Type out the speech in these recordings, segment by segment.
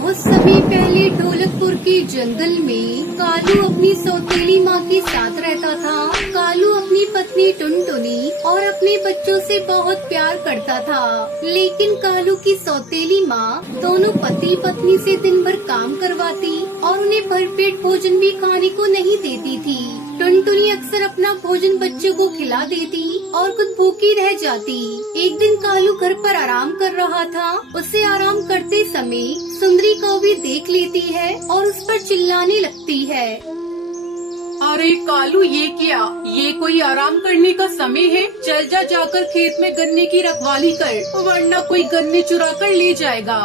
बहुत समय पहले ढोलकपुर के जंगल में कालू अपनी सौतेली माँ के साथ रहता था। कालू अपनी पत्नी टुनटुनी और अपने बच्चों से बहुत प्यार करता था, लेकिन कालू की सौतेली माँ दोनों पति पत्नी से दिन भर काम करवाती और उन्हें भरपेट भोजन भी खाने को नहीं देती थी। टुनटुनी अक्सर अपना भोजन बच्चों को खिला देती और खुद भूखी रह जाती। एक दिन कालू घर पर आराम कर रहा था। उसे आराम करते समय सुंदरी कौवी देख लेती है और उस पर चिल्लाने लगती है। अरे कालू, ये क्या? ये कोई आराम करने का समय है? चल जा, जाकर खेत में गन्ने की रखवाली कर, वरना कोई गन्ने चुरा कर ले जाएगा।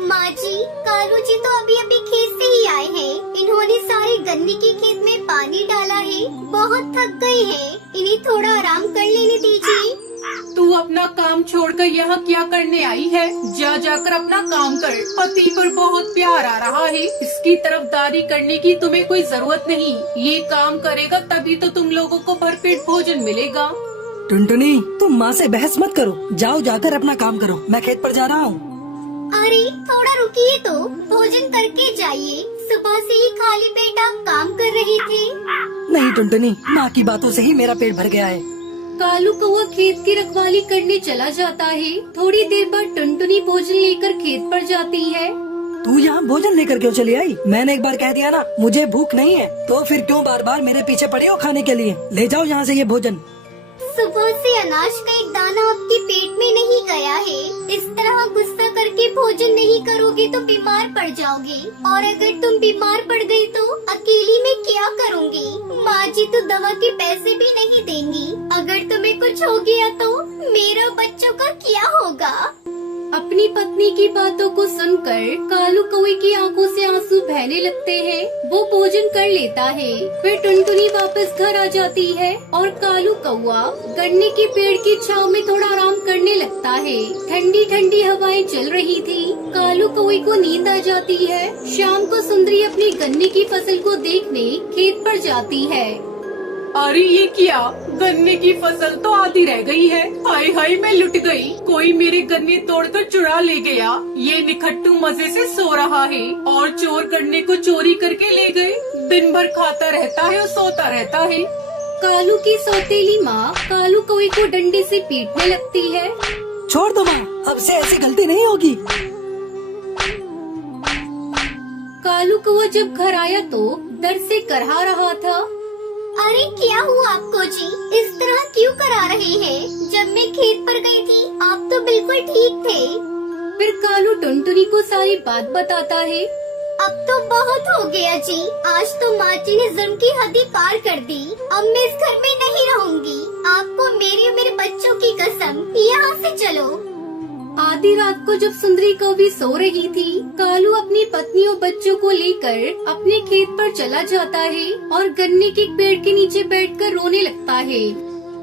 माँ जी, कालू जी तो अभी अभी खेत से ही आए हैं। इन्होंने सारे गन्ने के खेत में पानी डाला है, बहुत थक गए हैं। इन्हें थोड़ा आराम कर लेने दीजिए। तू अपना काम छोड़कर यहाँ क्या करने आई है? जा जाकर अपना काम कर। पति पर बहुत प्यार आ रहा है, इसकी तरफदारी करने की तुम्हें कोई जरूरत नहीं। ये काम करेगा तभी तो तुम लोगों को भरपेट भोजन मिलेगा। टुनटुनी, तुम माँ से बहस मत करो, जाओ जाकर अपना काम करो। मैं खेत पर जा रहा हूँ। अरे थोड़ा रुकिए तो, भोजन करके जाइए। सुबह से ही खाली पेट आप काम कर रहे थे। नहीं टुनटुनी, माँ की बातों से ही मेरा पेट भर गया है। कालू कौवा खेत की रखवाली करने चला जाता है। थोड़ी देर बाद टुनटुनी भोजन लेकर खेत पर जाती है। तू यहाँ भोजन लेकर क्यों चली आई? मैंने एक बार कह दिया ना, मुझे भूख नहीं है, तो फिर क्यों बार बार मेरे पीछे पड़ी हो खाने के लिए? ले जाओ यहाँ से ये भोजन। सुबह से अनाज का एक दाना आपके पेट में नहीं गया है। इस तरह गुस्सा करके भोजन नहीं करोगे तो बीमार पड़ जाओगे, और अगर तुम बीमार पड़ गई तो अकेली में क्या करूँगी? माँ जी तो दवा के पैसे भी नहीं देंगी। अगर तुम्हें कुछ हो गया तो मेरा बच्चों का क्या होगा? अपनी पत्नी की बातों को सुनकर कालू कौवे की आंखों से आंसू बहने लगते हैं। वो भोजन कर लेता है। फिर टुनटुनी वापस घर आ जाती है और कालू कौवा गन्ने के पेड़ की छांव में थोड़ा आराम करने लगता है। ठंडी ठंडी हवाएं चल रही थी। कालू कौवे को नींद आ जाती है। शाम को सुंदरी अपनी गन्ने की फसल को देखने खेत पर जाती है। अरे ये क्या? गन्ने की फसल तो आधी रह गई है। हाय हाय, मैं लुट गई। कोई मेरे गन्ने तोड़कर चुरा ले गया। ये निखट्टू मजे से सो रहा है और चोर गन्ने को चोरी करके ले गए। दिन भर खाता रहता है और सोता रहता है। कालू की सौतेली माँ कालू कौवे को डंडे से पीटने लगती है। छोड़ दो माँ, अब से ऐसी गलती नहीं होगी। कालू कौवा जब घर आया तो दर्द से करहा रहा था। अरे क्या हुआ आपको जी? इस तरह क्यों करा रहे हैं? जब मैं खेत पर गई थी आप तो बिल्कुल ठीक थे। फिर कालू टुनटुनी को सारी बात बताता है। अब तो बहुत हो गया जी। आज तो माँ जी ने जुल्म की हद ही पार कर दी। अब मैं इस घर में नहीं रहूंगी। आपको मेरी और मेरे बच्चों की कसम, यहाँ से चलो। आधी रात को जब सुंदरी कौवी सो रही थी, कालू अपनी पत्नी और बच्चों को लेकर अपने खेत पर चला जाता है और गन्ने के पेड़ के नीचे बैठकर रोने लगता है।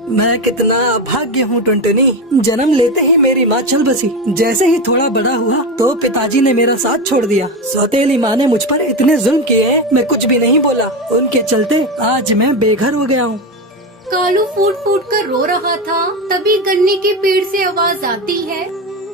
मैं कितना अभाग्य हूँ टुनटुनी, जन्म लेते ही मेरी माँ चल बसी। जैसे ही थोड़ा बड़ा हुआ तो पिताजी ने मेरा साथ छोड़ दिया। सौतेली माँ ने मुझ पर इतने जुल्म किए, मैं कुछ भी नहीं बोला। उनके चलते आज मैं बेघर हो गया हूँ। कालू फूट फूट कर रो रहा था। तभी गन्ने के पेड़ से आवाज आती है।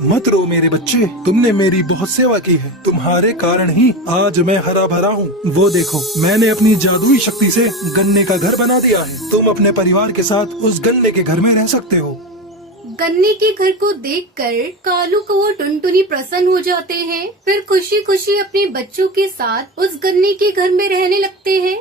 मत रो मेरे बच्चे, तुमने मेरी बहुत सेवा की है। तुम्हारे कारण ही आज मैं हरा भरा हूँ। वो देखो, मैंने अपनी जादुई शक्ति से गन्ने का घर बना दिया है। तुम अपने परिवार के साथ उस गन्ने के घर में रह सकते हो। गन्ने के घर को देखकर कालू कौवा टुनटुनी प्रसन्न हो जाते हैं। फिर खुशी खुशी अपने बच्चों के साथ उस गन्ने के घर में रहने लगते हैं।